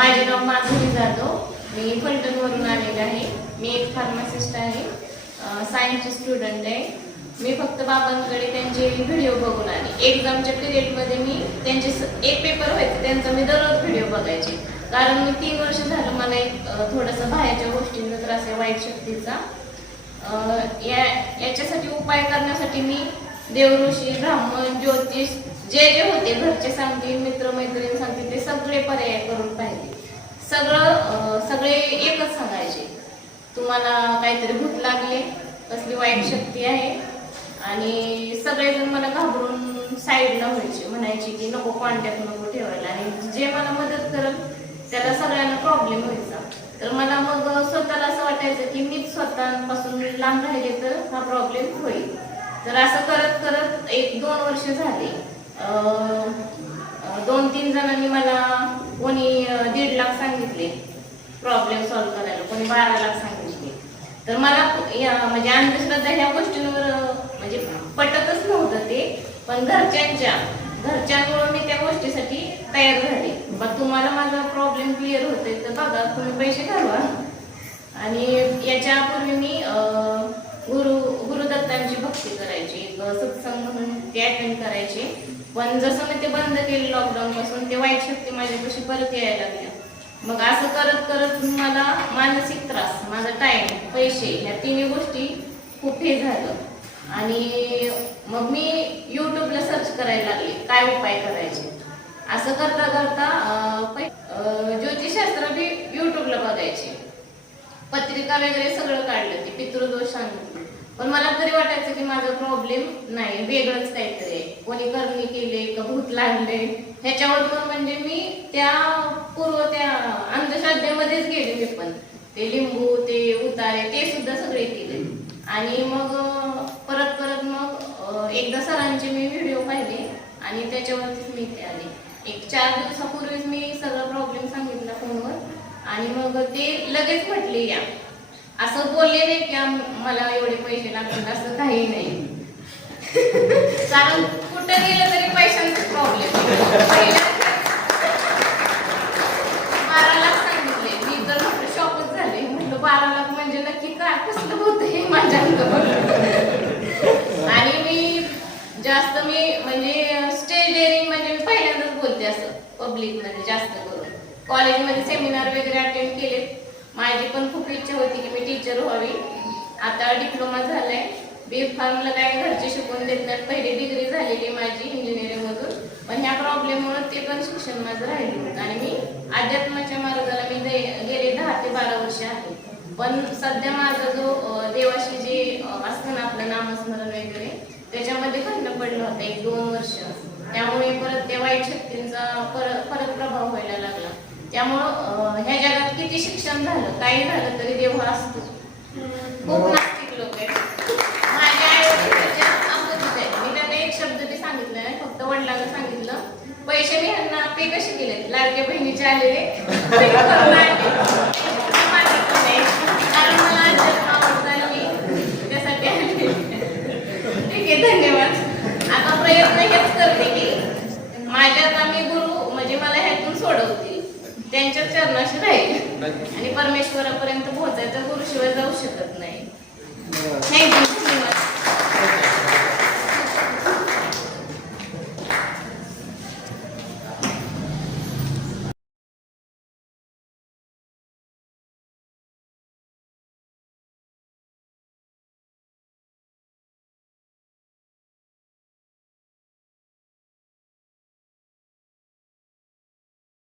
माझे नाव माधुरी जाधव. मी फलटणवरून आलेले आहे. मी एक फार्मासिस्ट आहे. सायन्सची स्टुडंट आहे. मी फक्त बाबांकडे त्यांचे व्हिडिओ बघून आले. एक्झामच्या पिरियडमध्ये मी त्यांचे स- एक पेपर व्हायचे त्यांचा मी दररोज व्हिडिओ बघायचे. कारण मी तीन वर्ष झालं मला एक थोडासा थोडंसं बाहेरच्या गोष्टींचा त्रास आहे वाईट शक्तीचा. या याच्यासाठी उपाय करण्यासाठी मी देवऋषी ब्राह्मण ज्योतिष जे जे होते घरचे सांगतील मित्रमैत्रीण सांगतील ते सगळे पर्याय करून पाहिले. सगळं सगळे एकच सांगायचे. तुम्हाला काहीतरी भूत लागले कसली वाईट शक्ती आहे आणि सगळेजण मला घाबरून साईडला व्हायचे म्हणायचे की नको कॉन्टॅक्ट नको ठेवायला आणि जे मला मदत करत त्याला सगळ्यांना प्रॉब्लेम व्हायचा. तर मला मग स्वतःला असं वाटायचं की मीच स्वतःपासून लांब राहिले तर हा प्रॉब्लेम होईल. तर असं करत करत एक दोन वर्ष झाले. दोन तीन जणांनी मला कोणी दीड लाख सांगितले प्रॉब्लेम सॉल्व्ह करायला कोणी बारा लाख सांगितले. तर मला या म्हणजे अंधश्रद्धा ह्या गोष्टींवर म्हणजे पटतच नव्हतं ते पण घरच्यांच्या घरच्यांमुळे मी त्या गोष्टीसाठी तयार झाले. बघ तुम्हाला माझा प्रॉब्लेम क्लिअर होतोय तर बघा तुम्ही पैसे घालवा. आणि याच्या मी अं, गुरु गुरुदत्तांची भक्ती करायची एक सत्संग म्हणून ते अटेंड करायचे. पण जसं मी ते बंद केले लॉकडाऊन पासून ते वाईट शक्ती माझ्यापाशी परत यायला लागल्या. मग असं करत करत मला मानसिक त्रास माझा टाइम पैसे ह्या तिन्ही गोष्टी खूप हे झालं. आणि मग मी युट्यूबला सर्च करायला लागले काय उपाय करायचे. असं करता करता ज्योतिषशास्त्र बी युट्यूबला बघायचे. पत्रिका वगैरे सगळं काढलं ते पितृदोष सांगितले. पण मला तरी वाटायचं की माझा प्रॉब्लेम नाही वेगळंच काहीतरी आहे. कोणी करणी केले का भूत लागले ह्याच्यावर पण म्हणजे मी त्या पूर्व त्या अंधश्रद्धेमध्येच गेले मी पण. ते लिंबू ते उतारे ते सुद्धा सगळे केले. आणि मग परत परत मग एकदा सरांचे मी व्हिडिओ पाहिले आणि त्याच्यावरतीच मी ते आले. एक चार दिवसापूर्वीच मी सगळा प्रॉब्लेम सांगितला फोनवर आणि मग ते लगेच म्हटले या. असं बोलले नाही की मला एवढे पैसे लागतील असं काही नाही. कारण कुठं गेलं तरी पैशांचा प्रॉब्लेम बारा लाख सांगितले. मी तर म्हटलं शॉकच झाले. म्हटलं बारा लाख म्हणजे नक्की काय? कसलं होतं हे माझ्या आणि मी जास्त मी म्हणजे स्टेज डेअरिंग म्हणजे मी पहिल्यांदाच बोलते असं पब्लिकमध्ये जास्त करून. कॉलेजमध्ये सेमिनार वगैरे अटेंड केले. माझी पण खूप इच्छा होती की मी टीचर व्हावी. आता डिप्लोमा झालाय. बी फार्मला काय घरचे शिकवून देत नाहीत. पहिली डिग्री झालेली माझी इंजिनिअरिंग मधून. पण ह्या प्रॉब्लेममुळे ते पण शिक्षण माझं राहिलं होतं. आणि मी अध्यात्माच्या मार्गाला मी गेले दहा ते बारा वर्ष आहे. पण सध्या माझा जो देवाशी जे असतं ना आपलं नामस्मरण वगैरे त्याच्यामध्ये खंड पडलं होतं एक दोन वर्ष. त्यामुळे परत त्या वाईट शक्तींचा परत परत प्रभाव व्हायला लागला. त्यामुळं किती शिक्षण झालं काही झालं तरी देव हा असतो. खूप नास्तिक लोक आहेत. माझ्या आहेत. मी त्यांना एक शब्द ते सांगितलं नाही फक्त वडिलांना सांगितलं. पैसे मी ह्यांना पे कसे केले? लाडक्या बहिणीचे आलेले. ते. कारण मला मी त्यासाठी आले. ठीक आहे धन्यवाद. आता प्रयत्न हेच करते की माझ्यात आम्ही गुरु म्हणजे मला ह्यातून सोडवतील. त्यांच्या चरणाशी राहील. आणि परमेश्वरापर्यंत पोहोचायचं गुरुशिवाय जाऊ शकत नाही.